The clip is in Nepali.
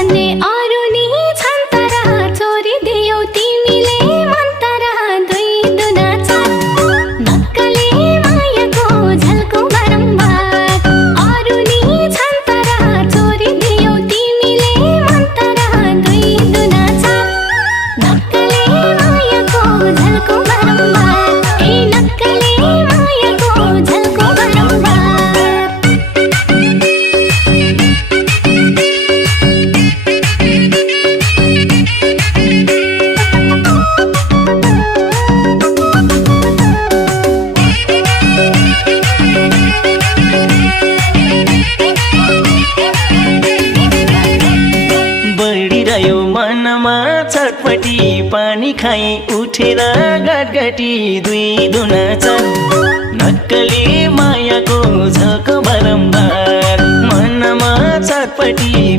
भन्ने अरू नि छन् तर छोरी दियौ तिमीले मन तर दुई दुना चार नक्कले मायाको झल्को बारम्बार अरू नि छन् तर छोरी दियौ तिमीले मन तर दुई दुना चार नक्कले मायाको झल्को बारम्बार ए नक्कले मायाको झल्को बारम्बार बढिरह्यो मनमा छटपटी पानी खाई उठेर गटगटी दुई दुना चार नक्कले मायाको झल्को बारम्बार मनमा छटपटी